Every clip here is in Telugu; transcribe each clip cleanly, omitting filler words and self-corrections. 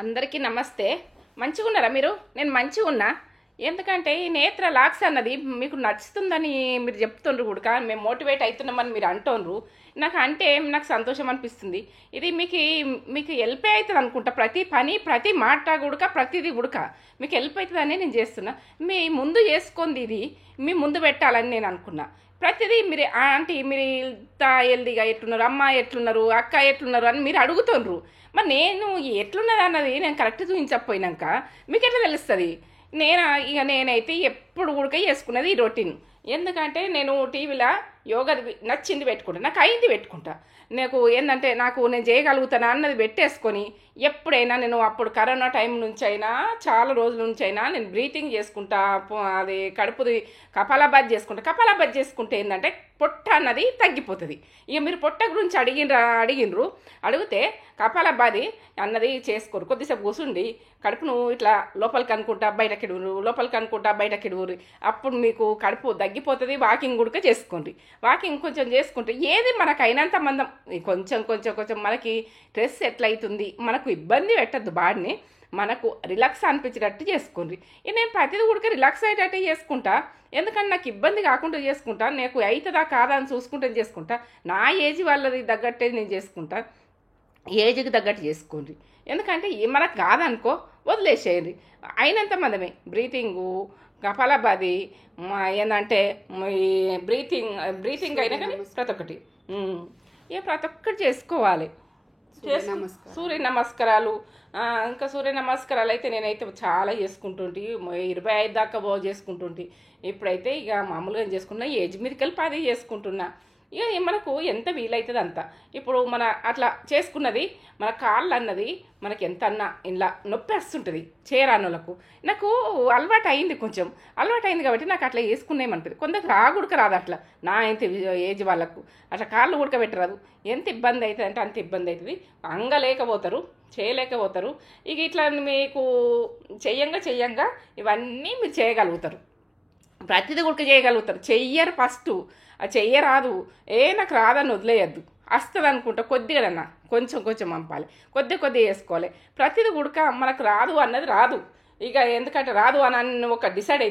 అందరికీ నమస్తే. మంచిగున్నారా మీరు? నేను మంచిగున్నా. ఎందుకంటే ఈ నేత్ర లాక్స్ అన్నది మీకు నచ్చుతుందని మీరు చెప్తుండ్రు కూడక, మేము మోటివేట్ అవుతున్నామని మీరు అంటోండ్రు. నాకు సంతోషం అనిపిస్తుంది. ఇది మీకు హెల్ప్ అవుతుంది అనుకుంటా. ప్రతి పని, ప్రతి మాట కూడక, ప్రతిదీ కూడక మీకు హెల్ప్ అవుతుందని నేను చేస్తున్నా. మీ ముందు చేసుకుంది ఇది మీ ముందు పెట్టాలని నేను అనుకున్నా. ప్రతిదీ మీరు ఆంటీ మీరు ఇంత హెల్దీగా ఎట్లున్నారు, అమ్మ ఎట్లున్నారు, అక్క ఎట్లున్నారు అని మీరు అడుగుతుండ్రు. మరి నేను ఎట్లున్నది అన్నది నేను కరెక్ట్ చూపించకపోయినాక మీకు ఎట్లా తెలుస్తుంది? నేనైతే ఎప్పుడు ఉడక చేసుకున్నది ఈ రొటీన్. ఎందుకంటే నేను టీవీలో యోగా నచ్చింది పెట్టుకుంటా, నాకు అయింది పెట్టుకుంటా. నేను చేయగలుగుతానా అన్నది పెట్టేసుకొని ఎప్పుడైనా నేను అప్పుడు కరోనా టైం నుంచి అయినా చాలా రోజుల నుంచి అయినా నేను బ్రీతింగ్ చేసుకుంటా. అది కడుపుది కపాలభాతి చేసుకుంటే ఏంటంటే పొట్ట అన్నది తగ్గిపోతుంది. ఇక మీరు పొట్ట గురించి అడిగినరు అడిగితే కపాలభాతి అన్నది చేసుకోరు. కొద్దిసేపు కూర్చుండి కడుపును ఇట్లా లోపలికి అనుకుంటా బయటకిడువురు. అప్పుడు మీకు కడుపు తగ్గిపోతుంది. వాకింగ్ కూడా చేసుకోండి. వాకింగ్ కొంచెం చేసుకుంటే ఏది మనకు అయినంత మందం కొంచెం మనకి స్ట్రెస్ ఎట్లయితుంది, మనకు ఇబ్బంది పెట్టద్దు. బాడీని మనకు రిలాక్స్ అనిపించేటట్టు చేసుకోండి. నేను ప్రతిదీ కూడా రిలాక్స్ అయ్యేటట్టు చేసుకుంటా. ఎందుకంటే నాకు ఇబ్బంది కాకుండా చేసుకుంటా. నాకు అవుతుందా కాదా అని చూసుకుంటే చేసుకుంటా. నా ఏజ్ వాళ్ళది తగ్గట్టే నేను చేసుకుంటా. ఏజ్కి తగ్గట్టు చేసుకోండి. ఎందుకంటే మనకు కాదనుకో వదిలేసేయండి. అయినంత మందమే బ్రీతింగు కపాలభాతి ఏంటంటే బ్రీతింగ్ అయినా కానీ ప్రతి ఒక్కటి ప్రతి ఒక్కటి చేసుకోవాలి. సూర్య నమస్కారాలు ఇంకా సూర్య నమస్కారాలు అయితే నేనైతే చాలా చేసుకుంటుంటే 25 దాకా చేసుకుంటుంటే. ఇప్పుడైతే ఇక మామూలుగా చేసుకున్నా. ఏజ్ మీదకి వెళ్ళి 10 చేసుకుంటున్నా. ఇక మనకు ఎంత వీలవుతుంది అంత. ఇప్పుడు మన అట్లా చేసుకున్నది మన కాళ్ళు అన్నది మనకి ఎంత అన్నా ఇలా నొప్పి వస్తుంటుంది చేరానులకు. నాకు అలవాటు అయింది కాబట్టి నాకు అట్లా వేసుకునేమనిపిస్తుంది. కొందరికి రాదు అట్లా. నా ఎంత ఏజ్ వాళ్ళకు అట్లా కాళ్ళు ఉడకబెట్టరాదు. ఎంత ఇబ్బంది అవుతుంది అంటే అంత ఇబ్బంది అవుతుంది. చేయలేకపోతారు. ఇక ఇట్లా మీకు చెయ్యంగా ఇవన్నీ మీరు చేయగలుగుతారు. ప్రతిదీ ఉడక చేయగలుగుతారు. చెయ్యరు ఫస్ట్ చెయ్యరాదు. నాకు రాదని వదిలేయద్దు. వస్తుంది అనుకుంటా కొద్దిగానన్నా కొంచెం పంపాలి. కొద్దిగా చేసుకోవాలి. ప్రతిదీ ఉడక మనకు రాదు అన్నది రాదు. ఇక ఎందుకంటే రాదు అని ఒక డిసైడ్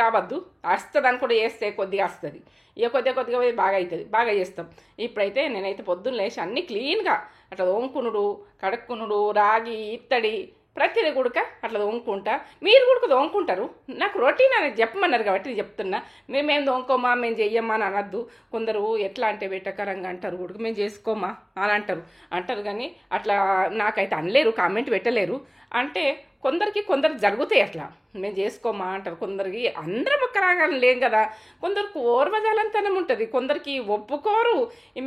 కావద్దు. వస్తుంది అని కూడా చేస్తే కొద్దిగా వస్తుంది. ఇక కొద్దిగా బాగా అవుతుంది. బాగా చేస్తాం. ఇప్పుడైతే నేనైతే పొద్దున్న లేచి అన్నీ క్లీన్గా అట్లా తోముకునుడు, కడుక్కునుడు, రాగి ఇత్తడి ప్రతిదీ గుడక అట్లా తోముకుంటా. మీరు కూడా తోముకుంటారు. నాకు రొటీన్ అనేది చెప్పమన్నారు కాబట్టి నేను చెప్తున్నా. మేమేం తోముకోమా, మేము చెయ్యమ్మా అని అనద్దు. కొందరు ఎట్లా అంటే వెటకరంగా అంటారు. కూడా మేము చేసుకోమా అని అంటారు కానీ అట్లా నాకైతే అనలేరు, కామెంట్ పెట్టలేరు. అంటే కొందరు జరుగుతాయి అట్లా. మేము చేసుకోమా అంటారు. కొందరికి అందరం ఒక్క రాగానే లేం కదా. కొందరికి ఓర్వజాలంతనం ఉంటుంది. కొందరికి ఒప్పుకోరు.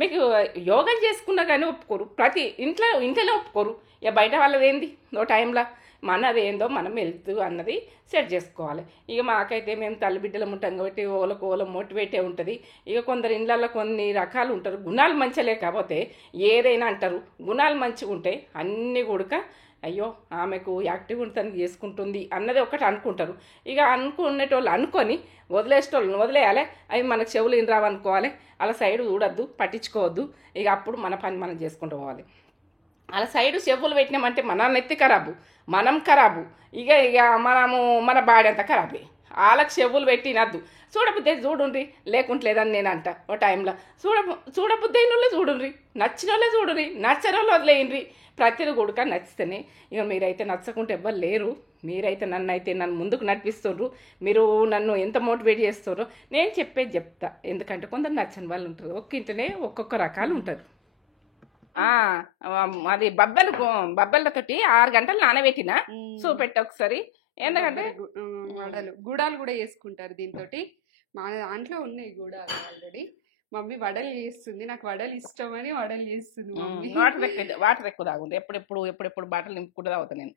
మీకు యోగా చేసుకున్నా కానీ ఒప్పుకోరు. ప్రతి ఇంట్లోనే ఒప్పుకోరు. ఇక బయట వాళ్ళది ఏంది ఓ టైంలో మనది ఏందో మనం వెళ్తూ అన్నది సెట్ చేసుకోవాలి. ఇక మాకైతే మేము తల్లిబిడ్డలు ఉంటాం కాబట్టి ఓల మోటివేటే ఉంటుంది. ఇక కొందరు ఇళ్ళల్లో కొన్ని రకాలు ఉంటారు. గుణాలు మంచిగా లేకపోతే ఏదైనా అంటారు. గుణాలు మంచిగా ఉంటే అన్నీ కూడా అయ్యో ఆమెకు యాక్టివ్ ఉంటుంది చేసుకుంటుంది అన్నది ఒకటి అనుకుంటారు. ఇక అనుకునేటోళ్ళు అనుకొని వదిలేసేటోళ్ళని వదిలేయాలి. అవి మనకు చెవులు ఇన్ రావనుకోవాలి. అలా సైడు చూడొద్దు, పట్టించుకోవద్దు. ఇక అప్పుడు మన పని మనం చేసుకుంటూ పోవాలి. అలా సైడు చెవులు పెట్టినామంటే మన నెత్తి ఖరాబు, మనం ఖరాబు. ఇక మన బాడీ అంతా ఖరాబే. వాళ్ళకి చెవులు పెట్టినద్దు. చూడబుద్ది చూడుండ్రి, లేకుంటలేదని నేను అంట. ఓ టైంలో చూడబుద్ది అయిన వాళ్ళే చూడుండ్రి, నచ్చిన వాళ్ళే చూడుర్రి, నచ్చని వాళ్ళు వదిలేయండ్రి. ప్రతిదీ కూడా నచ్చితేనే. ఇక మీరైతే నచ్చకుంటే ఎవ్వరు లేరు. మీరైతే నన్ను ముందుకు నడిపిస్తుండ్రు. మీరు నన్ను ఎంత మోటివేట్ చేస్తారో నేను చెప్తా. ఎందుకంటే కొందరు నచ్చని వాళ్ళు ఉంటారు. ఇంటనే ఒక్కొక్క రకాలు ఉంటారు. అది బబ్బలతోటి 6 గంటలు నానబెట్టిన చూపెట్ట ఒకసారి. ఎందుకంటే గూడాలు కూడా చేసుకుంటారు దీంతో. మా దాంట్లో ఉన్నాయి గూడాలు ఆల్రెడీ. మమ్మీ వడలు చేస్తుంది. నాకు వడలు ఇష్టమని వడలు చేస్తుంది మమ్మీ. వాటర్ ఎక్కువ తాగుంది. ఎప్పుడెప్పుడు బాటలు నింపుకుంటూ తాగుతాను నేను.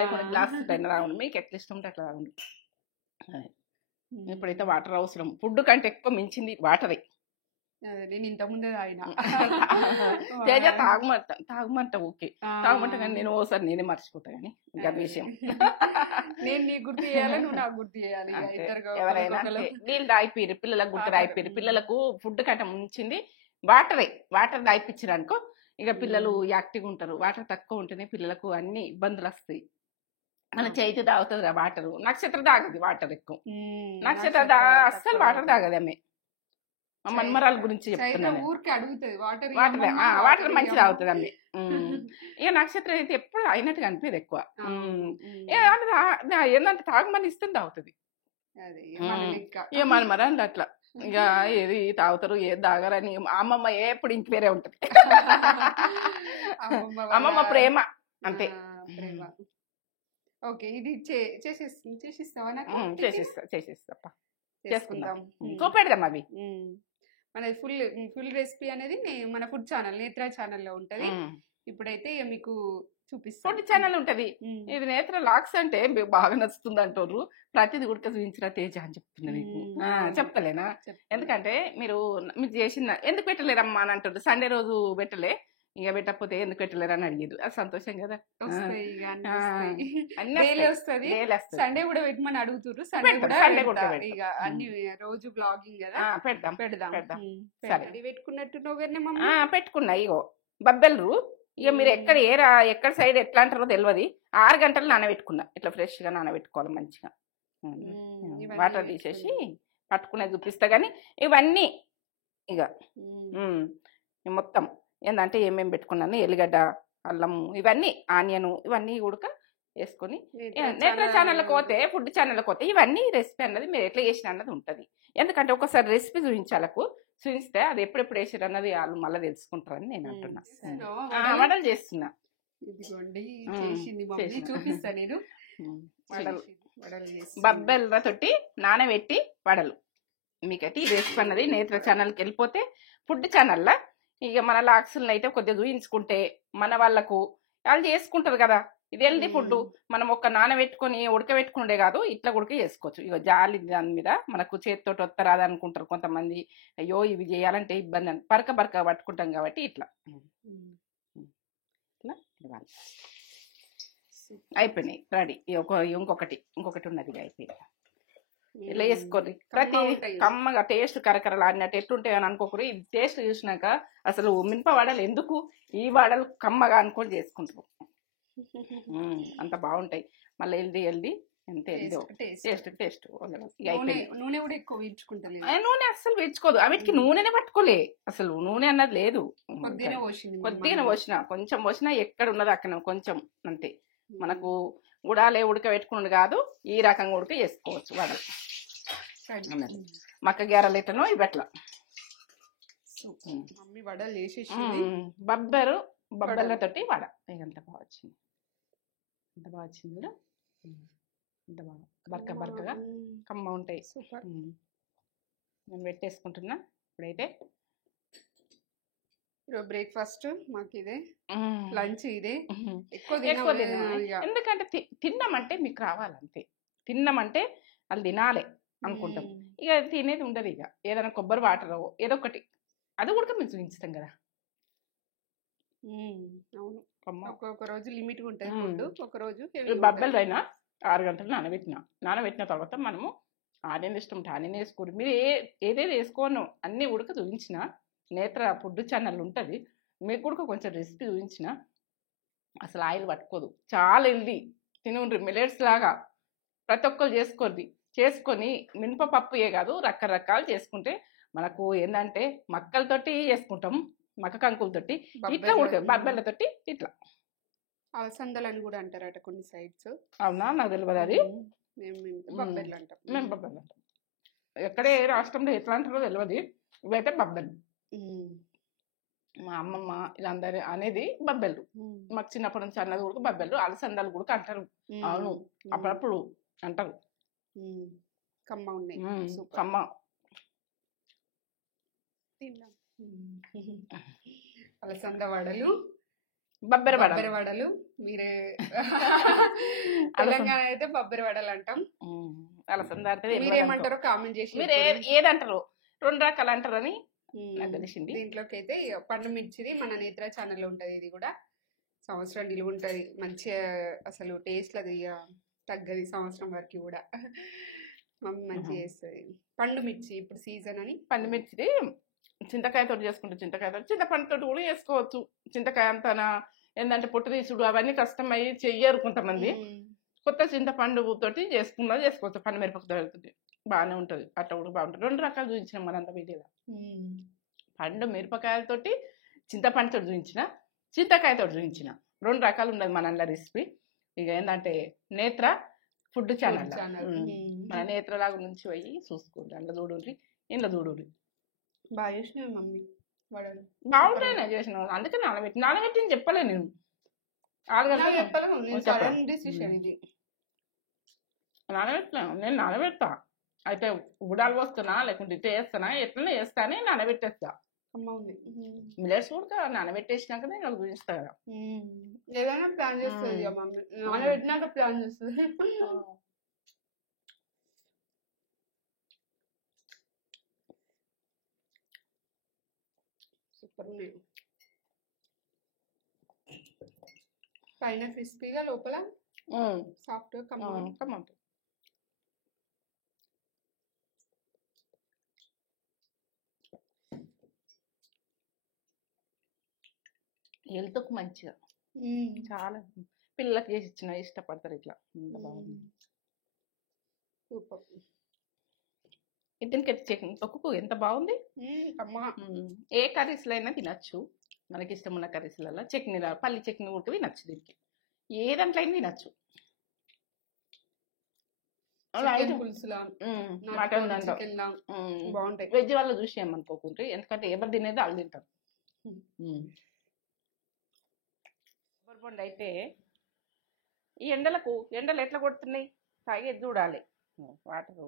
లేకుంటే గ్లాస్ తాగుండి. మీకు ఎట్లా ఇష్టం ఉంటే అట్లా తాగుండి. ఇప్పుడైతే వాటర్ అవసరం. ఫుడ్ కంటే ఎక్కువ మించింది వాటరే. నేను ఇంతకుముందే తేజ తాగమంట ఓకే తాగమంట కానీ నేను ఓసారి నేనే మర్చిపోతా కానీ ఇంకా విషయం. నేను నీకు గుర్తు చేయాలి, నువ్వు నాకు గుర్తు చేయాలి. ఎవరైనా నీళ్ళు తాగిపోయారు, పిల్లలకు గుర్తు తాగిపోయారు. పిల్లలకు ఫుడ్ కంటే ముంచింది వాటర్ తాగిపించారు అనుకో ఇక పిల్లలు యాక్టివ్గా ఉంటారు. వాటర్ తక్కువ ఉంటేనే పిల్లలకు అన్ని ఇబ్బందులు వస్తాయి. మన చేతి తాగుతుంది వాటర్. నక్షత్రం తాగదు వాటర్ ఎక్కువ. నక్షత్రం అస్సలు వాటర్ తాగదు ఆమె. మా మన్మరాల గురించి చెప్తున్నాను. ఊరికి అడుగుతుంది వాటర్ వాటర్ మంచి తాగుతుంది ఆమె. ఇక నక్షత్రం అయితే ఎప్పుడు అయినట్టుగా అనిపించదు ఎక్కువ. ఏంటంటే తాగమని ఇస్తుంది తాగుతుంది. ఇక మన్మరాలు అట్లా ఇక ఏది తాగుతారు ఏది తాగరని అమ్మమ్మ ఎప్పుడు ఇంక వేరే ఉంటది. అమ్మమ్మ ప్రేమ అంతే. ఓకే, ఇది చేసిస్తావా? చేసిస్తా చేసుకుందాం. చూపెడదాం అవి. మన ఫుల్ రెసిపీ అనేది మన ఫుడ్ ఛానల్ నేత్ర ఛానల్లో ఉంటది. ఇప్పుడైతే మీకు చూపిస్తాం. ఫుడ్ ఛానల్ ఉంటది. ఇది నేత్ర లాక్స్ అంటే బాగా నచ్చుతుంది అంటారు. ప్రతిది ఉడక చూపించిన తేజ అని చెప్తున్నా మీకు. చెప్తలేనా? ఎందుకంటే మీరు చేసిన ఎందుకు పెట్టలేరమ్మా అని అంటారు. సండే రోజు పెట్టలే, ఇక పెట్టకపోతే ఎందుకు పెట్టలేరు అని అడిగేది. అది సంతోషం కదా. సండే కూడా పెట్టమని అడుగుతారు. సండే కూడా ఇక అన్ని రోజు బ్లాగింగ్ కదా. పెడదాం. సరే, పెట్టుకున్నట్టు పెట్టుకున్నా. ఇగో బబ్బెల్లు. ఇక మీరు ఎక్కడ సైడ్ ఎట్లా అంటారో తెలియదు. 6 గంటలు నానబెట్టుకున్నా. ఇట్లా ఫ్రెష్ గా నానబెట్టుకోవాలి మంచిగా. వాటర్ తీసేసి పట్టుకునే చూపిస్తా. కానీ ఇవన్నీ ఇక మొత్తం ఏంటంటే ఏమేమి పెట్టుకున్నాను, ఎల్లిగడ్డ, అల్లము, ఇవన్నీ ఆనియను, ఇవన్నీ కూడా వేసుకొని నేత్ర ఛానల్కి పోతే ఫుడ్ ఛానల్కి పోతే ఇవన్నీ రెసిపీ అన్నది మీరు ఎట్లా చేసిన అన్నది ఉంటుంది. ఎందుకంటే ఒకసారి రెసిపీ చూపించాలకు చూపిస్తే అది ఎప్పుడెప్పుడు వేసారు అన్నది వాళ్ళు మళ్ళీ తెలుసుకుంటారని నేను అంటున్నా. వడలు చేస్తున్నా. చూపిస్తా నేను. బబ్బెల్ల తోటి నానబెట్టి వడలు. మీకైతే ఈ రెసిపీ అన్నది నేత్ర ఛానల్కి వెళ్ళిపోతే ఫుడ్ ఛానల్లో ఇక మన లాక్సులను అయితే కొద్దిగా చూయించుకుంటే మన వాళ్ళకు వాళ్ళు చేసుకుంటారు కదా. ఇది హెల్దీ ఫుడ్. మనం ఒక నానబెట్టుకొని ఉడకబెట్టుకుంటే కాదు, ఇట్లా ఉడక చేసుకోవచ్చు. ఇక జాలి దాని మీద మనకు చేతితో వత్తరాదు అనుకుంటారు కొంతమంది. అయ్యో ఇవి చేయాలంటే ఇబ్బంది అని బరక పట్టుకుంటాం కాబట్టి ఇట్లా అయిపోయినాయి. రెడీ. ఇంకొకటి ఉన్నది అయిపోయింది. ఇలా వేసుకోండి. ప్రతి కమ్మగా టేస్ట్ కరకరలాడినట్టు ఎట్లుంటాయి అని అనుకోకూడదు. ఇది టేస్ట్ చూసినాక అసలు మినప వడలు ఎందుకు ఈ వడలు కమ్మగా అనుకొని చేసుకుంటారు. అంత బాగుంటాయి. మళ్ళీ హెల్దీ ఎంత టేస్ట్. నూనె కూడా ఎక్కువ వీడ్చుకుంటాను. నూనె అస్సలు వీడ్చుకోదు. వీటికి నూనెనే పట్టుకోలే. అసలు నూనె అన్నది లేదు. కొద్దిగానే పోసిన, కొంచెం పోసినా ఎక్కడ ఉన్నది అక్కడ కొంచెం అంతే. మనకు గుడాలే ఉడకబెట్టుకున్నది కాదు, ఈ రకంగా ఉడక చేసుకోవచ్చు వడలు. మక్క గ్యారెలు ఎట్లనో ఇవి అట్లా. బబ్బెల్లతోటి వడ. ఎంత బాగా వచ్చింది. కూడా ఎంత బాగా బరకగా కమ్మ ఉంటాయి. సూపర్. నేను పెట్టేసుకుంటున్నా ఇప్పుడైతే. బ్రేక్ఫాస్ట్ మాకు ఇదే, లంచ్ ఇదే. ఎక్కువ ఎందుకంటే తిన్నామంటే మీకు రావాలంతే. తిన్నామంటే వాళ్ళు తినాలి అనుకుంటాం. ఇక తినేది ఉండదు. ఇక ఏదైనా కొబ్బరి వాటర్ ఏదో ఒకటి అది కూడా మేము చూపించుతాం కదా. అవును, ఒక్కొక్క రోజు లిమిట్ ఉంటుంది ఫుడ్. ఒక రోజు బబ్బెలు అయినా 6 గంటలు నానబెట్టిన తర్వాత మనము ఆనియన్ ఇష్టం ఆనియన్ వేసుకోండి. మీరు ఏదేది వేసుకోను అన్ని ఉడక చూపించిన నేత్ర ఫుడ్ ఛానల్ ఉంటుంది. మీకు కూడా కొంచెం రెసిపీ చూపించిన అసలు ఆయిల్ పట్టుకోదు. చాలా హెల్దీ. తినుండ్రి. మిల్లెట్స్ లాగా ప్రతి ఒక్కరు చేసుకొని మినపప్పుయే కాదు రకరకాలు చేసుకుంటే మనకు ఏంటంటే మక్కలతోటి చేసుకుంటాం, మక్క కంకులతోటి ఇట్లా ఉడకదు. బబ్బెల్లతోటి ఇట్లా అలసందలని కూడా అంటారట కొన్ని సైడ్స్. అవునా? నాకు తెలియదు. అది మేము బబ్బెర్లు అంటాం. ఎక్కడే రాష్ట్రంలో ఎట్లా అంటారో తెలియదు. ఇవైతే బబ్బెలు. మా అమ్మమ్మ వీళ్ళందరూ అనేది బబ్బెలు. మాకు చిన్నప్పటి నుంచి అన్నది కూడా బబ్బెలు. అలసందలు కూడా అంటారు. అవును, అప్పుడప్పుడు అంటారు. కమ్మ ఉన్నాయి. కమ్మ. అలసంద వడలు, బబ్బెర వడలు. మీరే తెలంగాణ అయితే బబ్బెర వడలు అంటాం. అలసంద అంటే మీరేమంటారో కామెంట్ చేసి. మీరు ఏదంటారు? 2 రకాలు అంటారని నాకు తెలిసింది. దీంట్లోకి అయితే పండు మిర్చిది మన నేత్ర ఛానల్లో ఉంటుంది. ఇది కూడా సంవత్సరం నిలువ ఉంటుంది. మంచిగా అసలు టేస్ట్ అది తగ్గది సంవత్సరం వరకు కూడా. మమ్మీ మంచిగా చేస్తుంది. పండు మిర్చి ఇప్పుడు సీజన్ అని పండు మిర్చిది చింతకాయతో చేసుకుంటే చింతకాయతో, చింతపండుతో కూడా చేసుకోవచ్చు. చింతకాయ అంతనా ఏంటంటే పొట్టు తీసుడు అవన్నీ కష్టమయ్యి చెయ్యరు కొంతమంది. కొత్త చింతపండు తోటి చేసుకోవచ్చు. పండు మిరపకాయలతోటి బాగానే ఉంటుంది. అట్లా కూడా బాగుంటుంది. 2 రకాలు చూపించినాం మనంత వీడియోలో. పండు మిరపకాయలతోటి చింతపండుతో చూపించిన, చింతకాయతో చూపించిన 2 రకాలు ఉన్నది మన రెసిపీ. ఇక ఏంటంటే నేత్ర ఫుడ్ ఛానల్ మన నేత్రలాగా నుంచి పోయి చూసుకోండి. అందులో చూడండి, ఇంట్లో చూడండి. బాగా చేసినవి మమ్మీ వడలు. బాగుంటాయి నేను చేసిన, అందుకే నానబెట్టి చెప్పలే నేను. 6 గంటలు నానబెట్టాను. నేను నానబెడతా. అయితే గుడాలు పోస్తున్నా లేకుంటే ఇట్లా చేస్తానా, ఎట్లనే చేస్తానే నానబెట్టేస్తా. మిల్లెట్స్ కూడా నానబెట్టేసినాకనే నాకు చూపిస్తా కదా. ఏదైనా ప్లాన్ చేస్తుంది మమ్మీ, నానబెట్టినాక ప్లాన్ చేస్తుంది. సూపర్ ఉన్నాయి. పైన క్రిస్పీగా, లోపల సాఫ్ట్గా కమ్మగా. హెల్త్కు మంచిగా చాలా పిల్లలకి చేసి ఇచ్చిన ఇష్టపడతారు. ఇట్లా బాగుంది. సూపర్. ఇతనికి చికెన్ తొక్కు ఎంత బాగుంది. ఏ కర్రీస్లో అయినా తినచ్చు. మనకి ఇష్టం ఉన్న కర్రీస్లలో చట్నీ, పల్లి చట్నీ కూడా తినచ్చు. దీనికి ఏ దాంట్లో అయినా తినచ్చు. మటన్ దాంట్లో బాగుంటాయి. వెజ్ వాళ్ళు చూసి ఏమనుకోకుంటే, ఎందుకంటే ఎవరు తినేది వాళ్ళు తింటారు. కొబ్బరిబొండ అయితే ఈ ఎండలు ఎట్లా కొడుతున్నాయి, తాగేది చూడాలి. వాటర్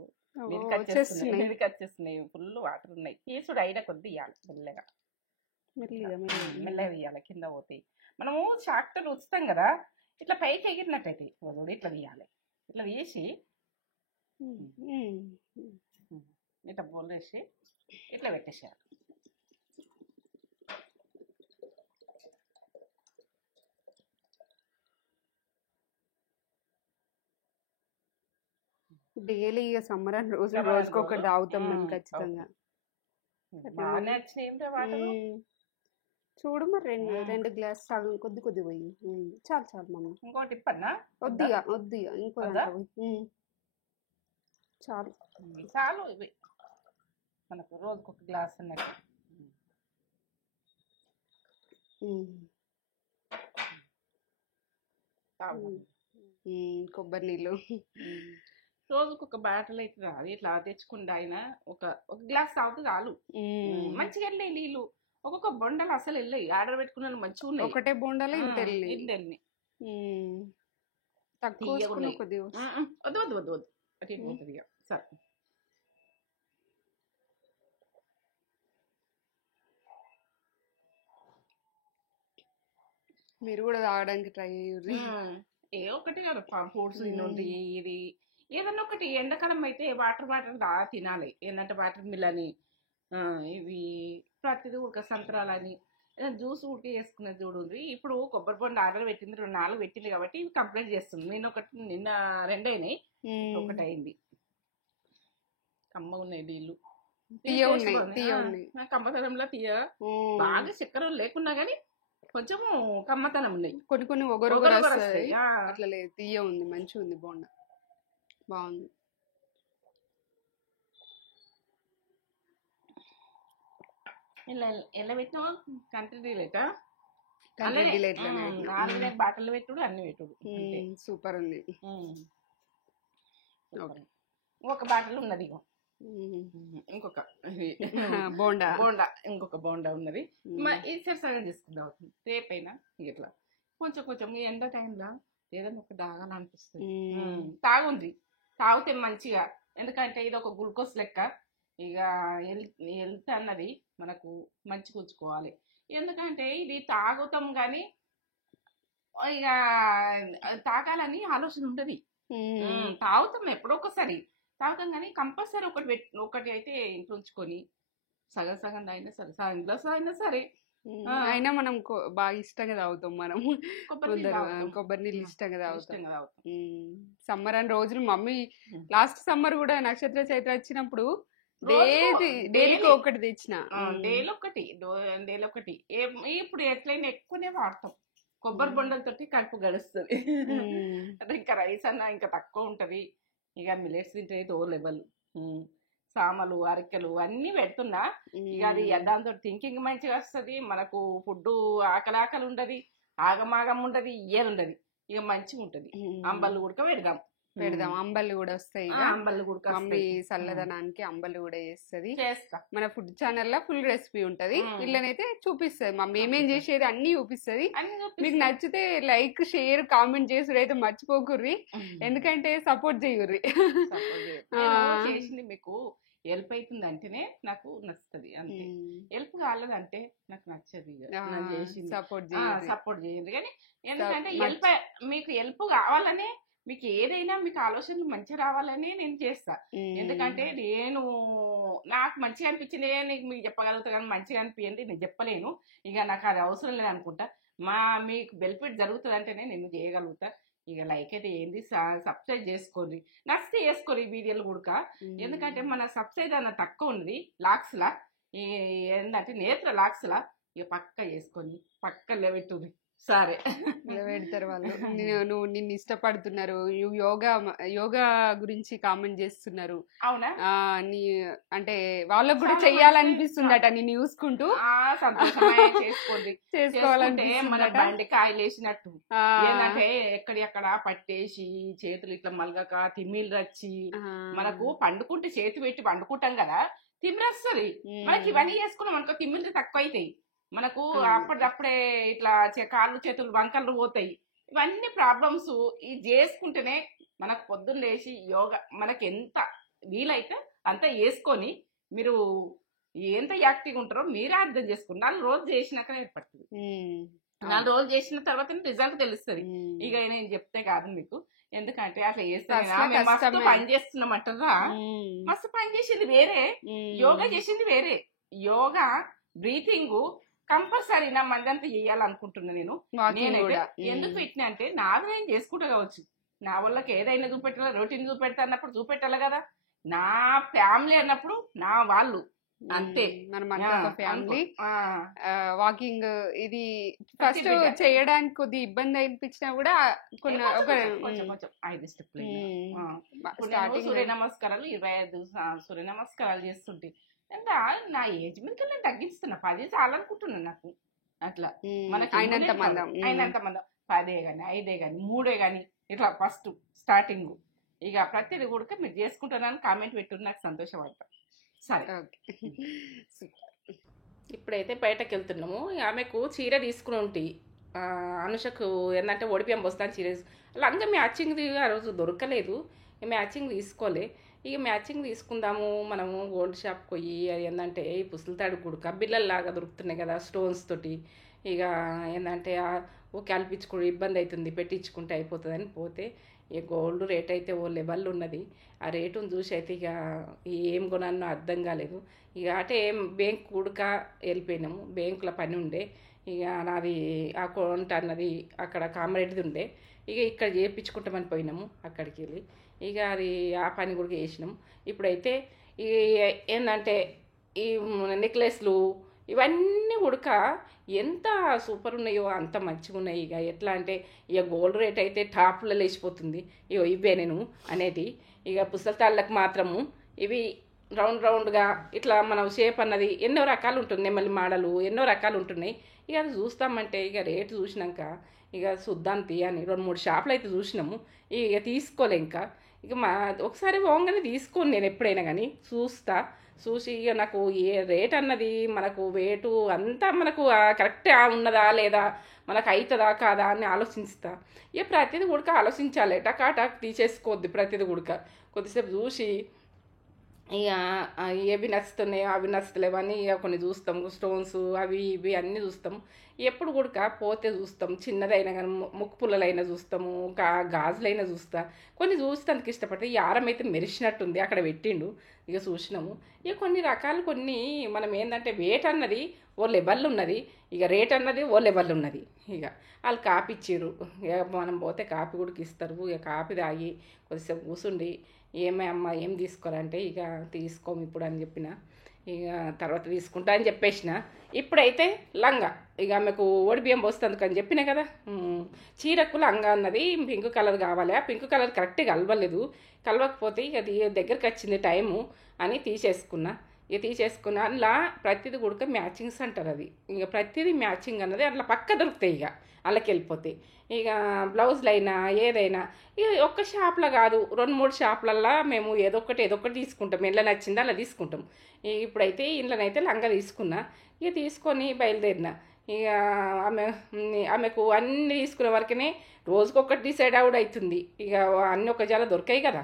మీదకి వచ్చేస్తున్నాయి, ఫుల్ వాటర్ ఉన్నాయి. తీసుడు అయినా కొద్ది ఇవ్వాలి, మెల్లగా తీయాలి, కింద పోతాయి. మనము ట్రాక్టర్ ఉచుతాం కదా, ఇట్లా పైకి ఎగిరినట్టయితే ఇట్లా తీయాలి. ఇట్లా తీసి ఇట్లా బోల్ వేసి ఇట్లా పెట్టేసేయాలి. డైలీ ఇక సమ్మర్ అని రోజుకొకటి తాగుతాం మనం ఖచ్చితంగా. బాగానే వచ్చినాయి వాటర్. చూడు మరి 2 గ్లాస్ చాలు, కొద్ది పోయి. చాలు మమ్మీ. ఇంకోటి ఇప్పన్నా వద్దిగా ఇంకో చాలు చాలు. ఇవి మనకు రోజుకొక గ్లాస్ అన్నట్టు. కొబ్బరి నీళ్ళు రోజుకొక బాటిల్ అయితే రాదు. ఇట్లా తెచ్చుకుంటే ఆయన ఒక గ్లాస్ తాగితే చాలు. మంచిగా వెళ్ళాయి నీళ్ళు. ఒక్కొక్క బొండలు అసలు వెళ్ళాయి. ఆర్డర్ పెట్టుకున్నాను మంచిగా ఉన్నాయి. ఒకటే బొండలు ఇంత తక్కువ వద్దు అటు పోతుంది ఇక. సరే మీరు కూడా తాగడానికి ట్రై చేయండి. ఏ ఒకటి కదా, ఫ్రూట్స్ తినండి. ఇది ఏదన్నా ఒకటి. ఎండాకాలం అయితే వాటర్ తినాలి. ఏంటంటే వాటర్ మిల్లని, ఇవి ప్రతిదీ ఉడక సంతరాలని, జ్యూస్ ఉడికి వేసుకున్నది చూడండి. ఇప్పుడు కొబ్బరి బొండ ఆర్డర్ పెట్టింది, 4 పెట్టింది కాబట్టి ఇవి కంప్లీట్ చేస్తుంది. నిన్న 2 అయినాయి, ఒకటి అయింది. కమ్మ ఉన్నాయి నీళ్ళు, కమ్మతనంలో తీయ. బాగా చక్కెర లేకున్నా గానీ కొంచెం కమ్మతనం ఉన్నాయి. కొన్ని ఒగరు అట్లా లేదు, తీయ ఉంది, మంచిగా ఉంది. బోండా బాగుంది. ఎలా పెట్టినావా? కంట్రీ లేటా బాటలు పెట్టుడు, అన్ని పెట్టుడు. సూపర్ ఉంది. ఒక బాటలు ఉన్నది. ఇంకొక బోండా ఇంకొక బోండా ఉన్నది. ఇది సరిసగా తీసుకుందాం. రేపైనా ఇట్లా కొంచెం ఈ ఎండ టైంలో ఏదైనా ఒక తాగాలనిపిస్తుంది. తాగితే మంచిగా. ఎందుకంటే ఇది ఒక గ్లూకోజ్ లెక్క. ఇక హెల్త్ అన్నది మనకు మంచిగా ఉంచుకోవాలి. ఎందుకంటే ఇది తాగుతాం కానీ ఇక తాగాలని ఆలోచన ఉంటుంది. తాగుతాం ఎప్పుడో ఒకసారి తాగుతాం కానీ కంపల్సరీ ఒకటి అయితే ఇంట్లో ఉంచుకొని సగం అయినా సరే, సగం గ్లాస్ అయినా సరే. అయినా మనం బాగా ఇష్టంగా తాగుతాం. మనం కొబ్బరి నీళ్ళు ఇష్టంగా తాగుతాం. సమ్మర్ అని రోజులు మమ్మీ లాస్ట్ సమ్మర్ కూడా నక్షత్ర చైత్ర వచ్చినప్పుడు డైలీకి ఒకటి తెచ్చిన డైలీ ఒకటి ఇప్పుడు ఎట్లయినా ఎక్కువనే వాడతాం. కొబ్బరి బొండలతోటి కడుపు గడుస్తుంది. అంటే ఇంకా రైస్ అన్న ఇంకా తక్కువ ఉంటది. ఇక మిలెట్స్ తింటే తో లెవెల్. సామలు అరికెలు అన్ని పెడుతున్నా. ఇక అది దాంతో థింకింగ్ మంచిగా వస్తుంది. మనకు ఫుడ్ ఆకలి ఉండదు, ఆగమాగం ఉండదు, ఇయ్యేది ఉండదు. ఇక మంచిగా ఉంటది. అంబళ్ళు కూడా పెడదాం. అంబళ్ళు కూడా వస్తాయి. అంబళ్ళు కూడా మమ్మీ చల్లదనానికి అంబళ్ళు కూడా చేస్తుంది. మన ఫుడ్ ఛానల్ లో ఫుల్ రెసిపీ ఉంటది. వీళ్ళనైతే చూపిస్తుంది మమ్మీ ఏమేం చేసేది అన్ని చూపిస్తుంది. మీకు నచ్చితే లైక్ షేర్ కామెంట్ చేసుడు అయితే మర్చిపోకుర్రి. ఎందుకంటే సపోర్ట్ చేయుర్రి. చేసింది మీకు హెల్ప్ అవుతుంది అంటేనే నాకు నచ్చుతుంది. అంతే హెల్ప్ కాలేదంటే నాకు నచ్చదు. సపోర్ట్ చేయండి. కానీ ఎందుకంటే మీకు హెల్ప్ కావాలనే, మీకు ఏదైనా మీకు ఆలోచనలు మంచిగా రావాలని నేను చేస్తా. ఎందుకంటే నాకు మంచిగా అనిపించింది మీకు చెప్పగలుగుతా, కానీ మంచిగా అనిపించింది నేను చెప్పలేను. ఇక నాకు అది అవసరం లేదు అనుకుంటా. మీకు బెనిఫిట్ జరుగుతుంది అంటేనే నేను చేయగలుగుతా. ఇక లైక్ అయితే ఏంది, సబ్స్క్రైబ్ చేసుకోండి. నచ్చితే చేసుకోండి ఈ వీడియోలు కూడా. ఎందుకంటే మన సబ్స్క్రైబ్ అన్న తక్కువ ఉంది లాక్స్ లా, ఏంటంటే నేత్ర లాక్స్ లా. ఇక పక్క చేసుకోండి, పక్క లెవెట్టుంది. సరే పెడతారు వాళ్ళు. నువ్వు నిన్ను ఇష్టపడుతున్నారు, యోగా గురించి కామెంట్ చేస్తున్నారు. అవునా? అంటే వాళ్ళకు కూడా చెయ్యాలనిపిస్తుందట నిన్ను చూసుకుంటూ. చేసుకోవాలంటే మన బండి కాయలు వేసినట్టు ఏంటంటే ఎక్కడెక్కడ పట్టేసి చేతులు ఇట్లా మలగక తిమ్మిళ్ళు రచ్చి, మనకు పండుకుంటే చేతి పెట్టి పండుకుంటాం కదా, తిమ్మిరస్తుంది. మనకి ఇవన్నీ చేసుకున్నాం అనుకో తిమ్మిళ్ళు తక్కువ అవుతాయి. మనకు అప్పటికప్పుడే ఇట్లా కాళ్ళు చేతులు వంకలు పోతాయి. ఇవన్నీ ప్రాబ్లమ్స్ ఇది చేసుకుంటేనే మనకు పొద్దున్న లేచి యోగా మనకి ఎంత వీలైతే అంత వేసుకొని మీరు ఎంత యాక్టివ్గా ఉంటారో మీరే అర్థం చేసుకుని 4 రోజులు చేసినాక ఏర్పడుతుంది. 4 రోజులు చేసిన తర్వాత రిజల్ట్ తెలుస్తుంది. ఇక నేను చెప్తే కాదు మీకు, ఎందుకంటే అట్లా చేస్తే మస్తు పని చేస్తున్నామంటారా. మస్తు పని చేసింది వేరే, యోగా చేసింది వేరే. యోగా బ్రీతింగ్ కంపల్సరీ నా మందంతా చేయాలనుకుంటున్నా నేను. నేనైతే ఎందుకు పెట్టినా అంటే నాది నేను చేసుకుంటా కావచ్చు, నా వాళ్ళకి ఏదైనా చూపెట్టాలా, రొటీన్ చూపెడతా అన్నప్పుడు చూపెట్టాలి కదా. నా ఫ్యామిలీ అన్నప్పుడు నా వాళ్ళు అంతే. ఫ్యామిలీ వాకింగ్ ఇది ఫస్ట్ చేయడానికి కొద్ది ఇబ్బంది అనిపించినా కూడా కొన్ని కొంచెం 5 స్టెప్లు సూర్య నమస్కారాలు 25 సూర్య నమస్కారాలు చేస్తుంటే నా ఏజ్ మీద నేను తగ్గిస్తున్నా. 10 చాలనుకుంటున్నా నాకు. అట్లా మనకి అయినంత మందం 10 గాని 5 గాని 3 గాని ఇట్లా ఫస్ట్ స్టార్టింగ్. ఇక ప్రతిదీ కూడా మీరు చేసుకుంటున్నాను కామెంట్ పెట్టుకుని నాకు సంతోషపడతా. సరే ఇప్పుడైతే బయటకు వెళ్తున్నాము. ఆమెకు చీర తీసుకుని ఉంటాయి. అనుషకు ఏంటంటే ఒడిపియం వస్తాను చీర. లంగా మ్యాచింగ్ ఆ రోజు దొరకలేదు, మ్యాచింగ్ తీసుకోలే. ఇక మ్యాచింగ్ తీసుకుందాము మనము గోల్డ్ షాప్కి పోయి. అది ఏంటంటే ఈ పుసలతాడు గుడక బిల్లల్లాగా దొరుకుతున్నాయి కదా స్టోన్స్ తోటి. ఇక ఏంటంటే ఓ కల్పించుకో ఇబ్బంది అవుతుంది, పెట్టించుకుంటే అయిపోతుందని పోతే ఇక గోల్డ్ రేట్ అయితే ఓ లెవెల్ ఉన్నది. ఆ రేటును చూసి అయితే ఇక ఏం కొనాలో అర్థం కాలేదు. ఇక అంటే బ్యాంక్ గుడక వెళ్ళిపోయినాము. బ్యాంకులో పని ఉండే, ఇక నాది అకౌంట్ అన్నది అక్కడ కామారెడ్డిది ఉండే. ఇక ఇక్కడ చేయించుకుంటామని పోయినాము అక్కడికి వెళ్ళి. ఇక అది ఆ పని కూడా చేసినాం. ఇప్పుడైతే ఈ ఏంటంటే ఈ నెక్లెస్లు ఇవన్నీ కూడా ఎంత సూపర్ ఉన్నాయో అంత మంచిగా ఉన్నాయి. ఇక ఎట్లా అంటే ఇక గోల్డ్ రేట్ అయితే టాప్లో లేచిపోతుంది. ఇగో ఇవే నేను అనేది. ఇక పుస్తకాలకు మాత్రము ఇవి రౌండ్గా ఇట్లా మనం షేప్ అన్నది ఎన్నో రకాలు ఉంటుంది, నెమలి మాడలు ఎన్నో రకాలు ఉంటున్నాయి. ఇక అది చూస్తామంటే ఇక రేటు చూసినాక ఇక చూద్దాం తీయని 2-3 షాపులు అయితే చూసినాము. ఇక తీసుకోలే. ఇక ఒకసారి పోగానే తీసుకోను నేను ఎప్పుడైనా కానీ చూసి ఇక నాకు ఏ రేట్ అన్నది మనకు వేటు అంతా మనకు కరెక్ట్ ఉన్నదా లేదా, మనకు అవుతుందా కాదా అని ఆలోచిస్తా. ఇక ప్రతిదీ కూడా ఆలోచించాలి, టకాటాక్ తీసేసుకోవద్దు. ప్రతిదీ కూడా కొద్దిసేపు చూసి ఇక ఏవి నచ్చుతున్నాయో అవి నచ్చుతలేవని ఇక కొన్ని చూస్తాము. స్టోన్స్ అవి ఇవి అన్నీ చూస్తాము. ఎప్పుడు కూడా పోతే చూస్తాం. చిన్నదైనా కానీ ముక్కు పుల్లలైనా చూస్తాము, గాజులైనా చూస్తా. కొన్ని చూస్తానికి ఇష్టపడితే ఈ ఆరం అయితే మెరిసినట్టుంది అక్కడ పెట్టిండు. ఇక చూసినాము. ఇక కొన్ని రకాలు కొన్ని మనం ఏంటంటే వేట్ అన్నది ఓ లెవెల్ ఉన్నది, ఇక రేట్ అన్నది ఓ లెవెల్ ఉన్నది. ఇక వాళ్ళు కాపీ ఇచ్చారు. ఇక మనం పోతే కాపీ కూడా ఇస్తారు. ఇక కాపీ తాగి కొద్దిసేపు కూర్చుండి ఏమే అమ్మ ఏం తీసుకోరంటే ఇక తీసుకోము ఇప్పుడు అని చెప్పిన. ఇక తర్వాత తీసుకుంటా అని చెప్పేసిన. ఇప్పుడైతే లంగా ఇక ఆమెకు బియ్యం పోస్తుంది అని చెప్పిన కదా, చీరకు లంగా అన్నది పింక్ కలర్ కావాలి. ఆ పింక్ కలర్ కరెక్ట్గా కలవలేదు. కలవకపోతే ఇక అది దగ్గరికి వచ్చింది టైము అని తీసేసుకున్నా. ఇక తీసేసుకున్నా. అందులో ప్రతిదీ కూడా మ్యాచింగ్స్ అంటారు. అది ఇక ప్రతిదీ మ్యాచింగ్ అన్నది అట్లా పక్క దొరుకుతాయి. ఇక వాళ్ళకి వెళ్ళిపోతాయి. ఇక బ్లౌజులు అయినా ఏదైనా ఇక ఒక్క షాప్లో కాదు, 2-3 షాపులల్లో మేము ఏదో ఒకటి తీసుకుంటాం. ఎలా నచ్చిందో అలా తీసుకుంటాం. ఇప్పుడైతే ఇంట్లోనైతే లంగా తీసుకున్నా. ఇక తీసుకొని బయలుదేరిన. ఇక ఆమెకు అన్ని తీసుకునే వరకునే రోజుకొకటి డిసైడ్ అవుట్ అవుతుంది. ఇక అన్నీ ఒక జాల దొరికాయి కదా,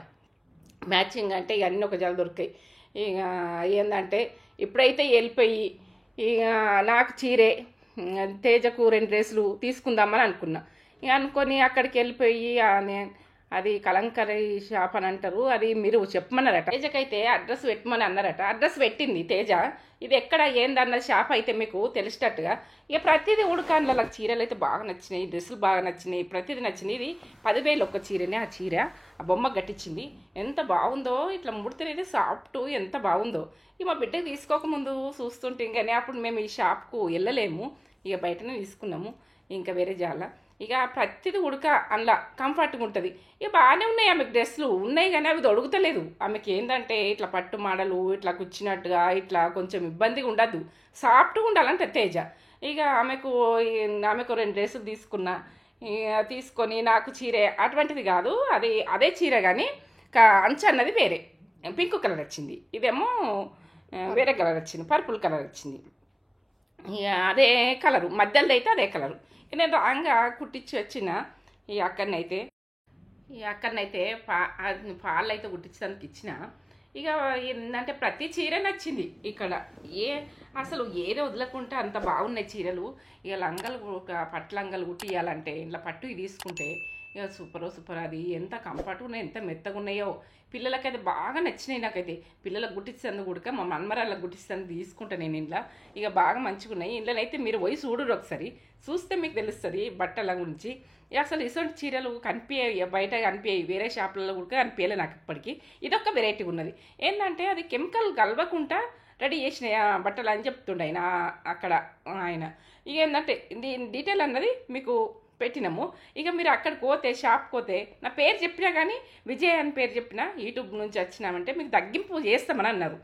మ్యాచింగ్ అంటే ఇక అన్నీ ఒక జాల దొరికాయి. ఇక ఏంటంటే ఇప్పుడైతే వెళ్ళిపోయి ఇక నాకు చీరే తేజకు 2 డ్రెస్సులు తీసుకుందామని అనుకున్నా. ఇక అనుకొని అక్కడికి వెళ్ళిపోయి అది కలంకరీ షాప్ అని అంటారు, అది మీరు చెప్పమన్నారట. తేజకైతే అడ్రస్ పెట్టమని అన్నారట. అడ్రస్ పెట్టింది తేజ. ఇది ఎక్కడ ఏందన్న షాప్ అయితే మీకు తెలిసేటట్టుగా. ఇక ప్రతిదీ ఉడకాన్లకు చీరలు అయితే బాగా నచ్చినాయి, డ్రెస్సులు బాగా నచ్చినాయి, ప్రతిదీ నచ్చినాయి. ఇది 10,000 ఒక్క చీరనే. ఆ చీర ఆ బొమ్మ గట్టించింది, ఎంత బాగుందో. ఇట్లా ముడితేనేది సాఫ్ట్, ఎంత బాగుందో. ఇక మా బిడ్డకి తీసుకోకముందు చూస్తుంటే కానీ అప్పుడు మేము ఈ షాప్కు వెళ్ళలేము, ఇక బయటనే తీసుకున్నాము. ఇంకా వేరే జాల ఇక ప్రతిదీ ఉడక అందులో కంఫర్ట్గా ఉంటుంది. ఇక బాగానే ఉన్నాయి ఆమెకు డ్రెస్సులు ఉన్నాయి, కానీ అవి దొడుకుతలేదు. ఆమెకి ఏంటంటే ఇట్లా పట్టు మాడలు ఇట్లా కూర్చున్నట్టుగా ఇట్లా కొంచెం ఇబ్బందిగా ఉండద్దు, సాఫ్ట్గా ఉండాలంటే తేజ. ఇక ఆమెకు 2 డ్రెస్సులు తీసుకున్నా. ఇక తీసుకొని నాకు చీరే అటువంటిది కాదు, అదే చీర కానీ అంచు అన్నది వేరే పింక్ కలర్ వచ్చింది. ఇదేమో వేరే కలర్ వచ్చింది, పర్పుల్ కలర్ వచ్చింది. ఇక అదే కలరు మధ్యలో అయితే అదే కలరు. నేను రాంగా కుట్టించి వచ్చిన. ఈ అక్కడనైతే పాలు అయితే కుట్టించడానికి ఇచ్చిన. ఇక ఏంటంటే ప్రతి చీర నచ్చింది ఇక్కడ. అసలు ఏదో వదలకుండా అంత బాగున్నాయి చీరలు. ఇక లంగలు పట్టు లంగలు కుట్టియాలంటే ఇలా పట్టు తీసుకుంటే ఇక సూపర్. అది ఎంత కంఫర్ట్గా ఉన్నాయో, ఎంత మెత్తగా ఉన్నాయో. పిల్లలకి అది బాగా నచ్చినాయి. నాకైతే పిల్లలకు గుట్టిస్తాను కూడా, మా మన్మరాళ్ళకి గుట్టిస్తాను తీసుకుంటా నేను ఇంట్లో. ఇక బాగా మంచిగా ఉన్నాయి. ఇంట్లోనైతే మీరు పోయి చూడరు, ఒకసారి చూస్తే మీకు తెలుస్తుంది బట్టల గురించి. అసలు ఇటువంటి చీరలు కనిపించాయి, బయట కనిపించాయి, వేరే షాపులలో కూడా కనిపించలే నాకు ఇప్పటికీ. ఇదొక వెరైటీ ఉన్నది. ఏంటంటే అది కెమికల్ కలవకుండా రెడీ చేసిన బట్టలు అని చెప్తుండే ఆయన అక్కడ ఆయన. ఇక ఏంటంటే దీని డీటెయిల్ అన్నది మీకు పెట్టినాము. ఇక మీరు అక్కడికి పోతే, షాప్కి పోతే నా పేరు చెప్పినా కానీ విజయ్ అని పేరు చెప్పినా, యూట్యూబ్ నుంచి వచ్చినామంటే మీకు తగ్గింపు చేస్తామని అన్నారు.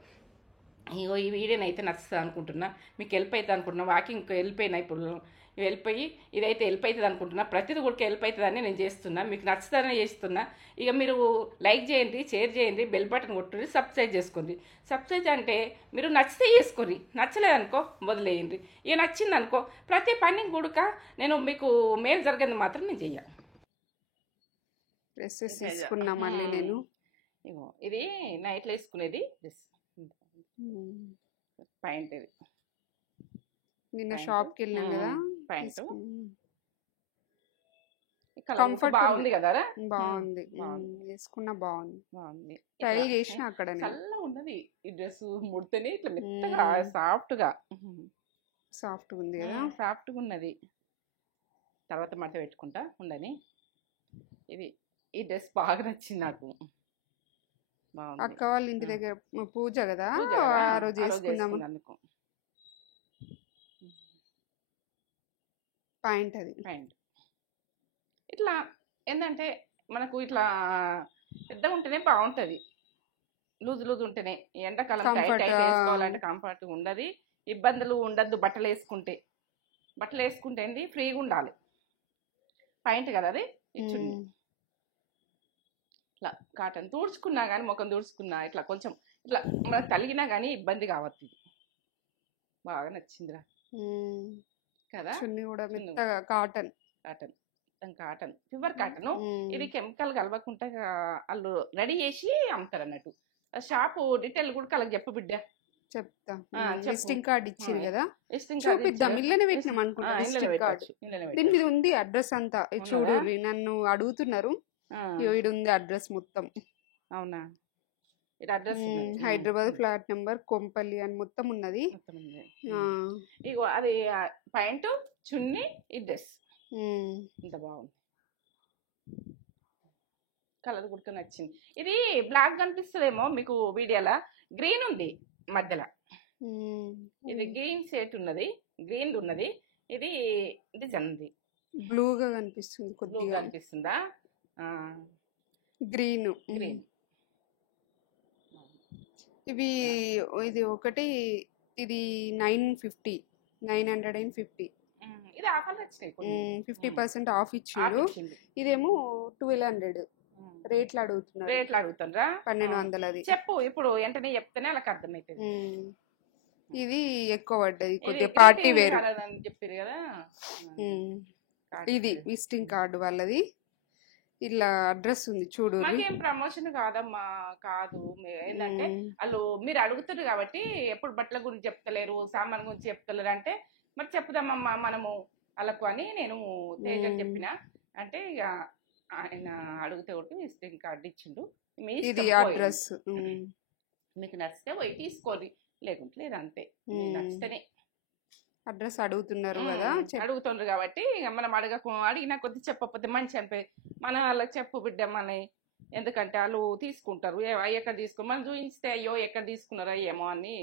ఇగో ఈ వీడియోనైతే నచ్చుతుంది అనుకుంటున్నా, మీకు హెల్ప్ అవుతుంది అనుకుంటున్నా. వాకింగ్ వెళ్ళిపోయినా, ఇప్పుడు వెళ్ళిపోయి ఇదైతే హెల్ప్ అవుతుంది అనుకుంటున్నా. ప్రతిదీ కూడా హెల్ప్ అవుతుందని నేను చేస్తున్నా, మీకు నచ్చుతుందని చేస్తున్నా. ఇక మీరు లైక్ చేయండి, షేర్ చేయండి, బెల్ బటన్ కొట్టుకుని సబ్స్క్రైబ్ చేసుకోండి. సబ్స్క్రైబ్ అంటే మీరు నచ్చితే చేసుకోండి, నచ్చలేదనుకో వదిలేయండి. ఇక నచ్చిందనుకో ప్రతి పని కూడా నేను మీకు మేలు జరిగింది మాత్రం నేను చెయ్యాలి. డ్రెస్సెస్ తీసుకున్నా మళ్ళీ నేను. ఇగో ఇది నైట్లో వేసుకునేది డ్రెస్, ప్యాంట్. ఇది నిన్న షాప్కి వెళ్ళాం కదా, ప్యాంట్ కంఫర్ట్ బాగుంది కదా, బాగుంది. వేసుకున్నా బాగుంది. ట్రై చేసిన అక్కడ చల్లగా ఉన్నది ఈ డ్రెస్. ముడితేనే ఇట్లా మెత్తగా సాఫ్ట్గా ఉంది కదా, సాఫ్ట్గా ఉన్నది. తర్వాత మడత పెట్టుకుంటా ఉండని. ఈ డ్రెస్ బాగా నచ్చింది నాకు. అక్క వాళ్ళ ఇంటి దగ్గర పూజ కదా, ఆ రోజు చేసుకుందాం అందుకు. ప్యాంట్ ఇట్లా ఏంటంటే మనకు ఇట్లా పెద్దగా ఉంటేనే బాగుంటుంది, లూజ్ ఉంటేనే. ఎండాకాలం టైట్ వేసుకోవాలంటే కంఫర్ట్గా ఉండదు, ఇబ్బందులు ఉండద్దు. బట్టలు వేసుకుంటే ఏంది ఫ్రీగా ఉండాలి. ప్యాంట్ కదా అది, ఇచ్చుంది ఇట్లా కాటన్. తుడుచుకున్నా కానీ, ముఖం తుడుచుకున్నా ఇట్లా కొంచెం ఇట్లా మనకు తలిగినా కానీ ఇబ్బంది కావద్దు. ఇది బాగా నచ్చిందిరా కదా. చున్నీ కూడా మెత్తగా కాటన్ ప్యూర్ కాటన్. ఇది కెమికల్ కలవకుండా వాళ్ళు రెడీ చేసి అమ్ముతారు అన్నట్టు. షాపు డీటెయిల్ కూడా వాళ్ళకి చెప్పు బిడ్డ. చెప్తా. విజిటింగ్ కార్డ్ ఇచ్చిరు కదా, చూపిద్దాం. ఇళ్ళనే పెట్టినాం అనుకుంటా విజిటింగ్ కార్డ్. దీని మీద ఉంది అడ్రస్ అంతా, చూడు. నన్ను అడుగుతున్నారు, ఇది ఉంది అడ్రస్ మొత్తం. అవునా? Address Hyderabad, flat number, Kompally అని మొత్తం ఉన్నది. ఇగో అది ప్యాంట్, చున్నీ, ఈ డ్రెస్ ఇంత బాగుంది. కలర్ కూడా నచ్చింది. ఇది బ్లాక్ కనిపిస్తుందేమో మీకు వీడియోలో, గ్రీన్ ఉంది మధ్యలో. ఇది గ్రీన్ షేడ్ ఉన్నది, గ్రీన్ ఉన్నది. ఇది డిజైన్ ఉంది, బ్లూగా కనిపిస్తుంది, బ్లూ కొద్దిగా కనిపిస్తుందా? గ్రీన్. గ్రీన్. ఇవి ఇది ఒకటి, ఇది 950, 950. ఇది ఆఫర్ వచ్చినాయి కొన్ని. 50% ఆఫ్ ఇచ్చిండు. ఇదేమో 1200 రేట్లు అడుగుతున్నారు. రేట్లు అడుగుతుండ్రా? 1200. అది చెప్పు ఇప్పుడు వెంటనే చెప్తేనే వాళ్ళకి అర్థమవుతుంది. ఇది ఎక్కువ పడ్డది, కొద్దిగా పార్టీ వేర్ అని చెప్పారు కదా. ఇది విజిటింగ్ కార్డు వాళ్ళది. ఇలా అడ్రస్ ఉంది చూడు. మాకేం ప్రమోషన్ కాదమ్మా, కాదు. ఏంటంటే వాళ్ళు మీరు అడుగుతారు కాబట్టి ఎప్పుడు బట్టల గురించి చెప్తలేరు, సామాన్ గురించి చెప్తలేరు అంటే మరి చెప్పుదామమ్మా మనము వాళ్ళకు అని నేను తేజ చెప్పిన. అంటే ఇక ఆయన అడిగితే ఒకటి విజిటింగ్ కార్డు ఇచ్చిండు. మీ ఇది అడ్రస్ మీకు నచ్చితే పోయి తీసుకోండి, లేకుంటే లేదు, అంతే. నచ్చితేనే అడ్రస్ అడుగుతున్నారు కదా, అడుగుతుండ్రు కాబట్టి మనం అడిగినా కొద్ది చెప్పకపోతే మంచి అనిపోయి మన వాళ్ళకి చెప్పు బిడ్డ మన. ఎందుకంటే వాళ్ళు తీసుకుంటారు, ఎక్కడ తీసుకుని మనం చూపిస్తే అయ్యో ఎక్కడ తీసుకున్నారో ఏమో అని.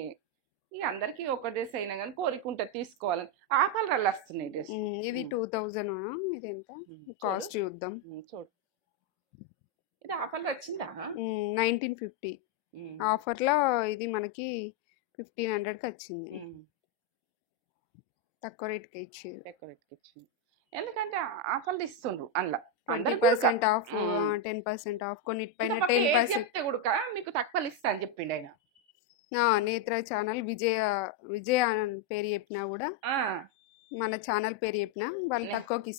ఇక అందరికి ఒక డ్రెస్ అయినా కానీ కోరికుంటే తీసుకోవాలని ఆఫర్లు అలా వస్తున్నాయి డ్రెస్. ఇది 2000. ఇది ఎంత కాస్ట్ చూద్దాం. చూడు, ఇది ఆఫర్లు వచ్చిందా? 1950 ఆఫర్లో ఇది మనకి 1500కి వచ్చింది. తక్కువ రేట్కి ఇచ్చింది. ఎందుకంటే ఆఫర్లు ఇస్తుండ్రు అందులో. 20% ఆఫ్, 10% ఆఫ్, కొన్నిటిపైన 10% చెప్తే కూడా మీకు తక్కువలు ఇస్తా అని చెప్పిండు ఆయన. నేత్ర ఛానల్ విజయ పేరు చెప్పినా కూడా, మన ఛానల్ పేరు చెప్పినా వాళ్ళు తక్కువకి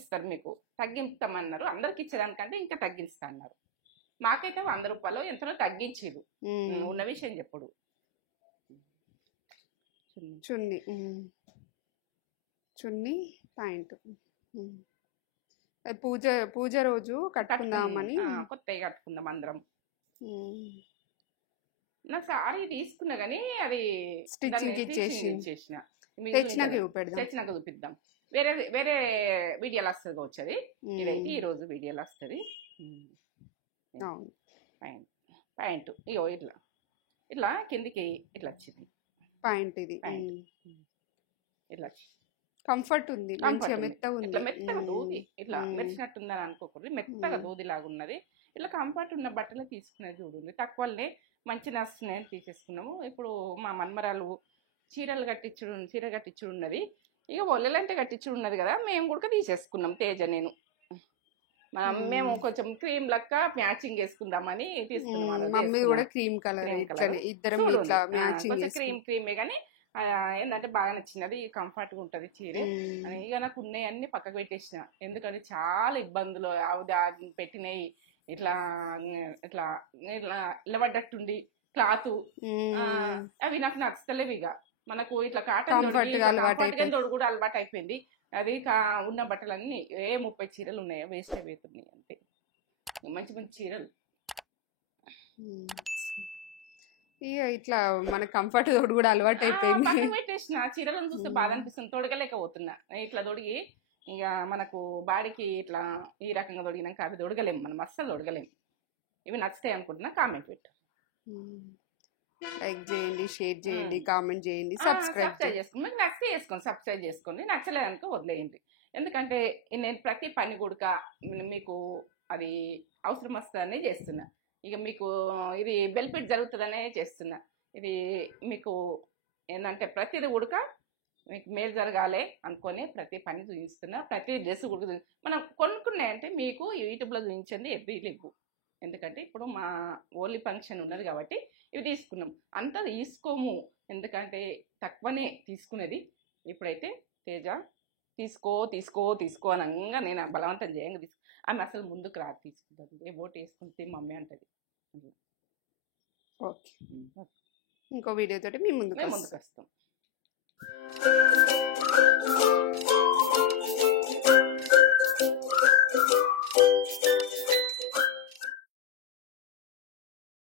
ఇస్తారు. మీకు తగ్గిస్తామన్నారు. అందరికి ఇచ్చేదానికంటే ఇంకా తగ్గిస్తా అన్నారు. మాకైతే 100 రూపాయలు ఎంతనో తగ్గించేది. ఉన్న విషయం చెప్పుడు. చున్నీ ప్యాంటు పూజ రోజు కట్టుకుందామని, కొత్తగా కట్టుకుందాం అందరం. నా సారీ తీసుకున్నా కానీ అది స్టిచ్చింగ్ ఇచ్చేసిన. తెచ్చినాక చూపిద్దాం. వేరే వేరే వీడియోలు వస్తుంది కావచ్చు. అది ఇదైతే ఈ రోజు వీడియోలు వస్తుంది. ప్యాంట్ ఇగో ఇట్లా ఇట్లా కిందికి ఇట్లా వచ్చింది ప్యాంట్. ఇది ఇట్లా కంఫర్ట్ ఉంది, మంచిగా మెత్తగా ఉంది. ఇట్లా మెత్తగా దూది ఇట్లా మెరిచినట్టుందని అనుకోకూడదు, మెత్తగా దూది లాగా ఉన్నది. ఇట్లా కంఫర్ట్ ఉన్న బట్టలు తీసుకునేది చూడండి. తక్కువనే మంచి నస్తున్నాయని తీసేసుకున్నాము. ఇప్పుడు మా మన్మరాలు చీర కట్టించుడు ఉన్నది. ఇక ఒళ్ళలంటే కట్టించుడు ఉన్నది కదా, మేము కూడా తీసేసుకున్నాం. తేజ నేను మేము కొంచెం క్రీమ్ లెక్క మ్యాచింగ్ వేసుకుందామని తీసుకున్నాం. మమ్మీ కూడా క్రీమ్ కలర్, ఇద్దరం క్రీమే కానీ ఏంటంటే బాగా నచ్చినది, కంఫర్ట్గా ఉంటుంది చీర అని. ఇక నాకు ఉన్నాయన్నీ పక్కకు పెట్టేసిన. ఎందుకంటే చాలా ఇబ్బందులు పెట్టినాయి. ఇట్లా ఇట్లా ఇట్లా నిలబడ్డట్టుండి క్లాత్ అవి నాకు నచ్చలేవు. ఇక మనకు ఇట్లా కాటన్ తోడు కూడా అలవాటు అయిపోయింది. అది ఉన్న బట్టలన్నీ 30 చీరలు ఉన్నాయో వేస్ట్ అయిపోతున్నాయి అంతే. మంచి మంచి చీరలు ఇక ఇట్లా మన కంఫర్ట్ తోడు కూడా అలవాటు అయిపోయింది. పెట్టేసిన చీరలను చూస్తే బాధ అనిపిస్తుంది, తొడగలేకపోతున్నా. ఇట్లా తొడిగి ఇక మనకు బాడీకి ఇట్లా ఈ రకంగా తొడిగినాక అవి తొడగలేము, మనం అస్సలు తొడగలేము. ఇవి నచ్చుతాయి అనుకుంటున్నా. కామెంట్ పెట్టు, లైక్ చేయండి, షేర్ చేయండి, కామెంట్ చేయండి, సబ్స్క్రైబ్ చేసుకోండి. మీకు నచ్చితే చేసుకోండి, సబ్స్క్రైబ్ చేసుకోండి. నచ్చలేదనుకో వదిలేయండి. ఎందుకంటే నేను ప్రతి పని కూడా మీకు అది అవసరం వస్తుందనే చేస్తున్నా. ఇక మీకు ఇది బెనిఫిట్ జరుగుతుందనే చేస్తున్నా. ఇది మీకు ఏంటంటే ప్రతిది కూడా మీకు మేలు జరగాలి అనుకొని ప్రతి పని చూపిస్తున్నా. ప్రతి డ్రెస్ కూడా మనం కొనుక్కున్నాయంటే మీకు యూట్యూబ్లో చూపించింది ఎవ్రీ లేవు. ఎందుకంటే ఇప్పుడు మా ఓన్లీ ఫంక్షన్ ఉన్నది కాబట్టి ఇవి తీసుకున్నాం. అంతా తీసుకోము, ఎందుకంటే తక్కువనే తీసుకునేది. ఇప్పుడైతే తేజ తీసుకో తీసుకో తీసుకో అనగా నేను బలవంతం చేయంగా ఆమె అసలు ముందుకు రాదు, తీసుకుంటుంది. ఏ ఓటు వేసుకుంటే మమ్మీ అంటది. ఓకే, ఇంకో వీడియోతో మేము ముందుకు వస్తాం.